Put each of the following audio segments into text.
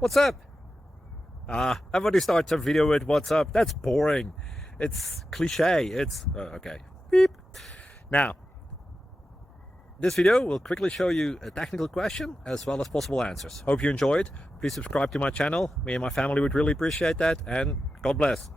What's up? Everybody starts a video with what's up. That's boring. It's cliche. It's okay. Beep. Now, this video will quickly show you a technical question as well as possible answers. Hope you enjoyed. Please subscribe to my channel. Me and my family would really appreciate that, and God bless.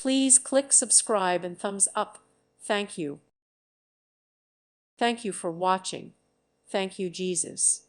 Please click subscribe and thumbs up. Thank you. Thank you for watching. Thank you, Jesus.